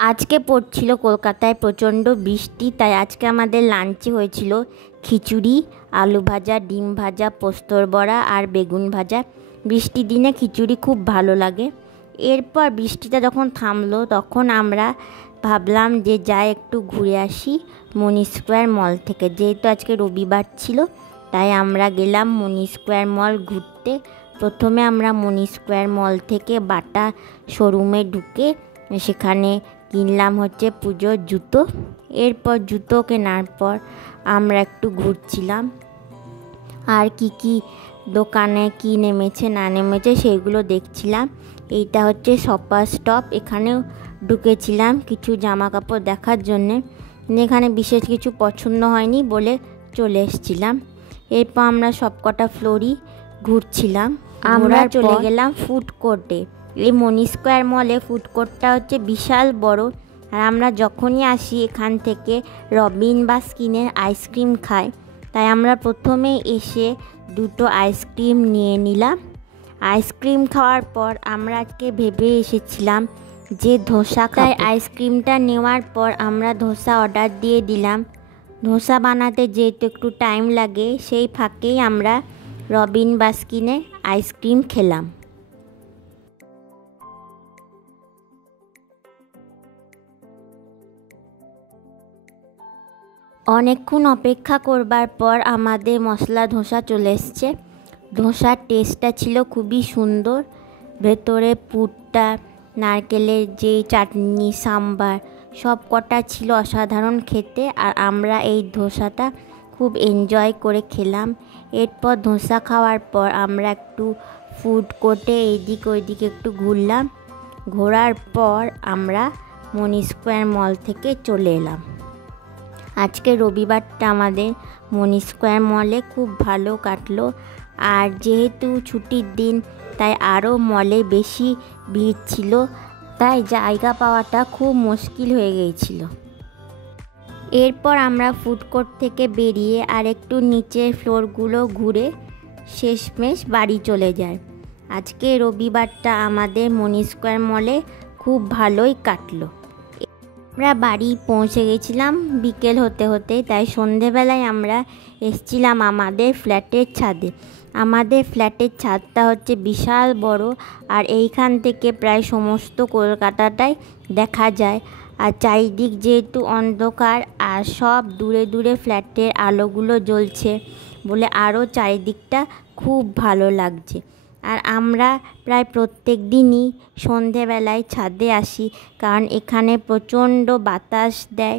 আজকে পড়ছিল কলকাতায় প্রচণ্ড বৃষ্টি, তাই আজকে আমাদের লাঞ্চে হয়েছিল খিচুড়ি, আলু ভাজা, ডিম ভাজা, পোস্তর বড়া আর বেগুন ভাজা। বৃষ্টির দিনে খিচুড়ি খুব ভালো লাগে। এরপর বৃষ্টিটা যখন থামলো তখন আমরা ভাবলাম যে যাই একটু ঘুরে আসি মনি স্কোয়ার মল থেকে। যেহেতু আজকে রবিবার ছিল তাই আমরা গেলাম মনি স্কোয়ার মল ঘুরতে। প্রথমে আমরা মনি স্কোয়ার মল থেকে বাটা শোরুমে ঢুকে সেখানে কিনলাম হচ্ছে পুজোর জুতো। এরপর জুতো কেনার পর আমরা একটু ঘুরছিলাম আর কি দোকানে কি নেমেছে না নেমেছে সেইগুলো দেখছিলাম। এইটা হচ্ছে শপার স্টপ, এখানেও ঢুকেছিলাম কিছু জামা কাপড় দেখার জন্যে। এখানে বিশেষ কিছু পছন্দ হয়নি বলে চলে এসেছিলাম। এরপর আমরা সবকটা ফ্লোরই ঘুরছিলাম। আমরা চলে গেলাম ফুড কোর্টে। এই মনি স্কোয়ার মলে ফুড কোর্টটা হচ্ছে বিশাল বড়, আর আমরা যখনই আসি এখান থেকে রবিন বা স্কিনের আইসক্রিম খাই। তাই আমরা প্রথমে এসে দুটো আইসক্রিম নিয়ে নিলাম। আইসক্রিম খাওয়ার পর আমরা আজকে ভেবে এসেছিলাম যে ধোসা খাই। তাই আইসক্রিমটা নেওয়ার পর আমরা ধোসা অর্ডার দিয়ে দিলাম। ধোসা বানাতে যেহেতু একটু টাইম লাগে, সেই ফাঁকেই আমরা রবিন বাস্কিনের আইসক্রিম খেলাম। অনেকক্ষণ অপেক্ষা করবার পর আমাদের মশলা ধোসা চলে এসছে। ধোসার টেস্টটা ছিল খুবই সুন্দর। ভেতরে পুরটা, নারকেলের যে চাটনি, সাম্বার সব কটা ছিল অসাধারণ খেতে, আর আমরা এই ধোসাটা খুব এনজয় করে খেলাম। এরপর ধোসা খাওয়ার পর আমরা একটু ফুড কোর্টে এইদিক ওইদিকে একটু ঘুরলাম। ঘোরার পর আমরা মনি স্কোয়ার মল থেকে চলে এলাম। আজকে রবিবারটা আমাদের মনি স্কোয়ার মলে খুব ভালো কাটলো। আর যেহেতু ছুটির দিন তাই আরও মলে বেশি ভিড় ছিল, তাই জায়গা পাওয়াটা খুব মুশকিল হয়ে গিয়েছিল। এরপর আমরা ফুড কোর্ট থেকে বেরিয়ে আর একটু নিচের ফ্লোরগুলো ঘুরে শেষমেশ বাড়ি চলে যায়। আজকে রবিবারটা আমাদের মনি স্কোয়ার মলে খুব ভালোই কাটলো। আমরা বাড়ি পৌঁছে গেছিলাম বিকেল হতে হতে, তাই সন্ধেবেলায় আমরা এসেছিলাম আমাদের ফ্ল্যাটের ছাদে। আমাদের ফ্ল্যাটের ছাদটা হচ্ছে বিশাল বড়, আর এইখান থেকে প্রায় সমস্ত কলকাতাটাই দেখা যায়। আর চারিদিক যেহেতু অন্ধকার আর সব দূরে দূরে ফ্ল্যাটের আলোগুলো জ্বলছে বলে আরও চারিদিকটা খুব ভালো লাগছে। আর আমরা প্রায় প্রত্যেক দিনই সন্ধেবেলায় ছাদে আসি, কারণ এখানে প্রচণ্ড বাতাস দেয়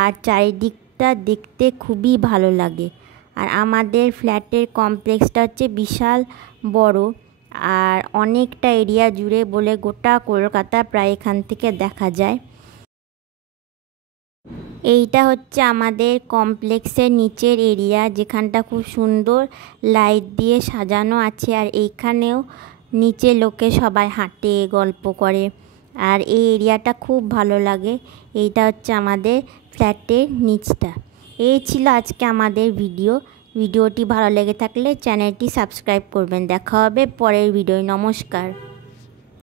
আর চারিদিকটা দেখতে খুবই ভালো লাগে। আর আমাদের ফ্ল্যাটের কমপ্লেক্সটা হচ্ছে বিশাল বড় আর অনেকটা এরিয়া জুড়ে বলে গোটা কলকাতা প্রায় এখান থেকে দেখা যায়। এইটা হচ্ছে আমাদের কমপ্লেক্সের নিচের এরিয়া, যেখানটা খুব সুন্দর লাইট দিয়ে সাজানো আছে। আর এইখানেও নিচে লোকে সবাই হাঁটে, গল্প করে, আর এই এরিয়াটা খুব ভালো লাগে। এইটা হচ্ছে আমাদের ফ্ল্যাটের নিচটা। এই ছিল আজকে আমাদের ভিডিওটি ভালো লেগে থাকলে চ্যানেলটি সাবস্ক্রাইব করবেন। দেখা হবে পরের ভিডিও। নমস্কার।